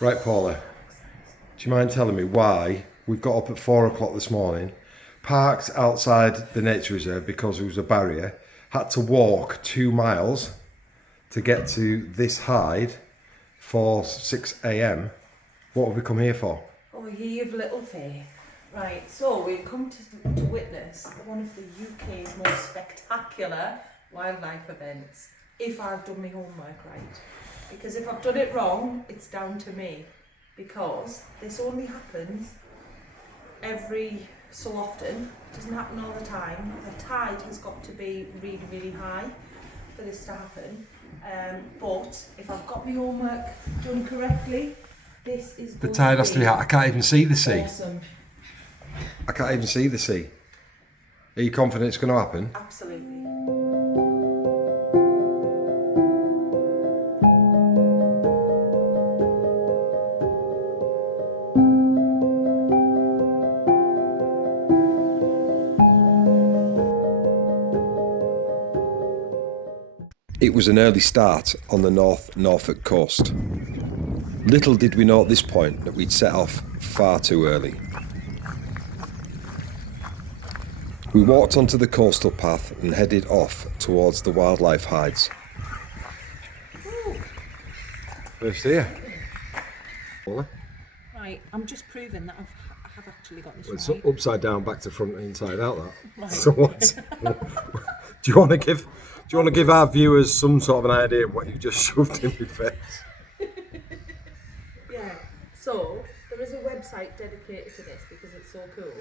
Right, Paula, do you mind telling me why we've got up at 4 o'clock this morning, parked outside the nature reserve because there was a barrier, had to walk 2 miles to get to this hide for 6 a.m. What have we come here for? Oh, ye of little faith. Right, so we've come to witness one of the UK's most spectacular wildlife events, if I've done my homework right. Because if I've done it wrong, it's down to me. Because this only happens every so often. It doesn't happen all the time. The tide has got to be really, really high for this to happen. But if I've got my homework done correctly, this is The tide has to be high. I can't even see the sea. Awesome. I can't even see the sea. Are you confident it's going to happen? Absolutely. It was an early start on the North Norfolk Coast. Little did we know at this point that we'd set off far too early. We walked onto the coastal path and headed off towards the wildlife hides. First here. Paula? Right, I'm just proving that I have actually got this Well, it's right. upside down, back to front, inside out. That. Right. So what? Do you want to give our viewers some sort of an idea of what you just shoved in my face? Yeah, so there is a website dedicated to this because it's so cool,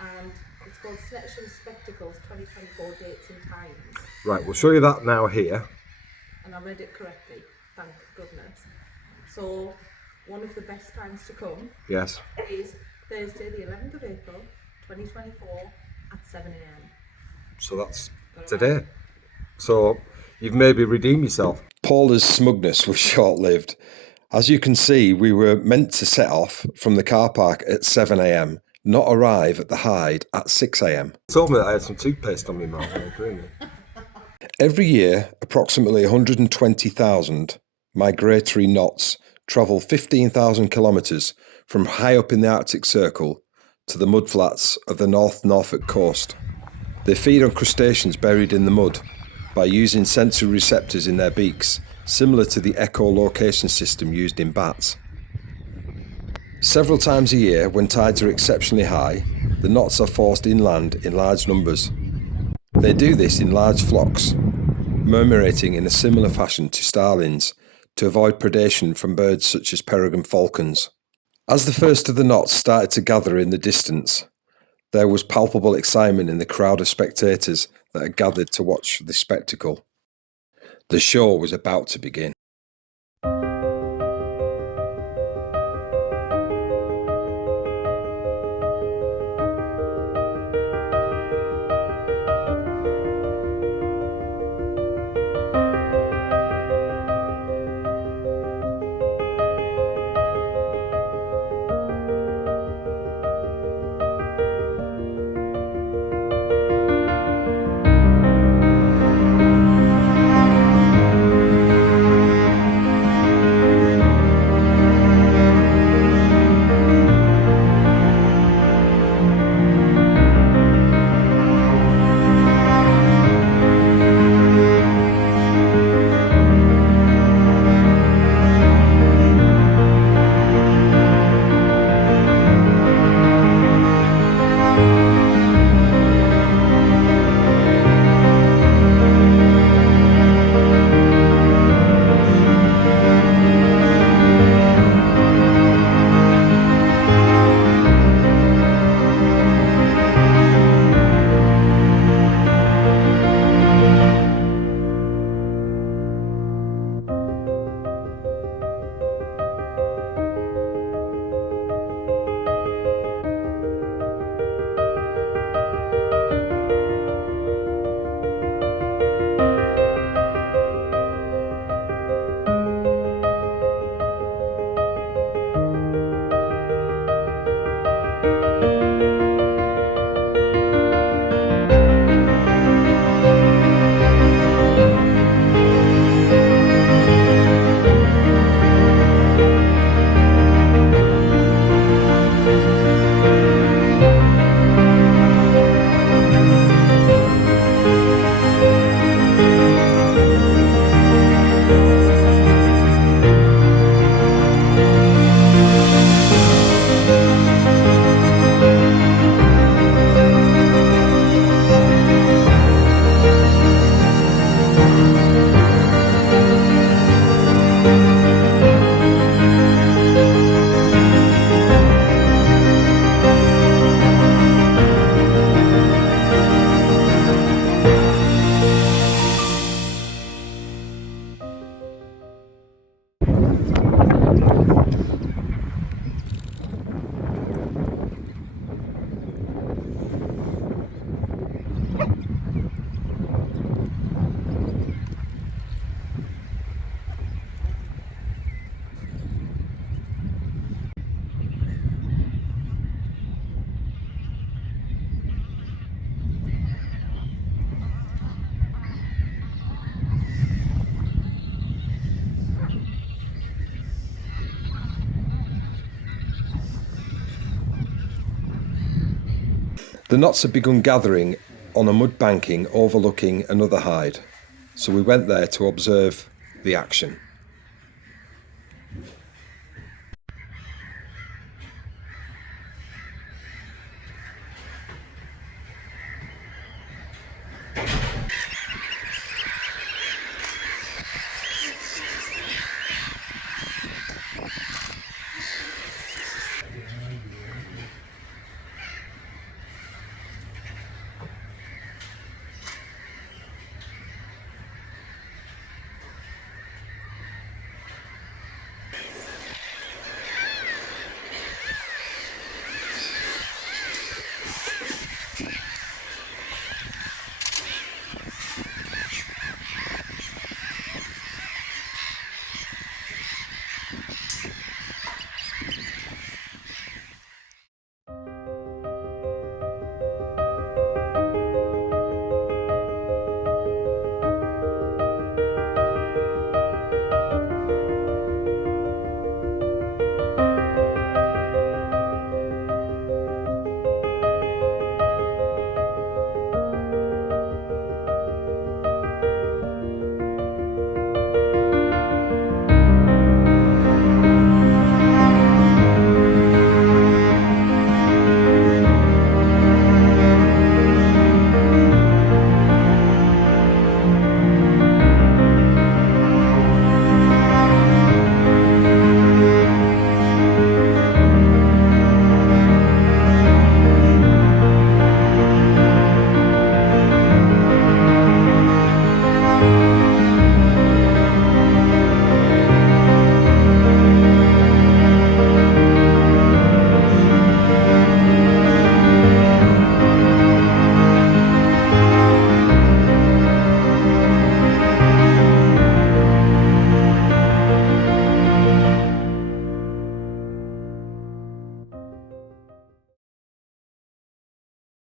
and it's called Selection Spectacles 2024 Dates and Times. Right, we'll show you that now here. And I read it correctly, thank goodness. So one of the best times to come Yes. is Thursday the 11th of April 2024 at 7 a.m. So that's today. So you've maybe redeemed yourself. Paula's smugness was short-lived. As you can see, we were meant to set off from the car park at 7 a.m, not arrive at the hide at 6 a.m. Told me that I had some toothpaste on my mouth. Every year, approximately 120,000 migratory knots travel 15,000 kilometres from high up in the Arctic Circle to the mudflats of the North Norfolk Coast. They feed on crustaceans buried in the mud by using sensory receptors in their beaks, similar to the echolocation system used in bats. Several times a year, when tides are exceptionally high, the knots are forced inland in large numbers. They do this in large flocks, murmurating in a similar fashion to starlings to avoid predation from birds such as peregrine falcons. As the first of the knots started to gather in the distance, there was palpable excitement in the crowd of spectators that had gathered to watch the spectacle. The show was about to begin. The knots had begun gathering on a mud banking overlooking another hide, so we went there to observe the action.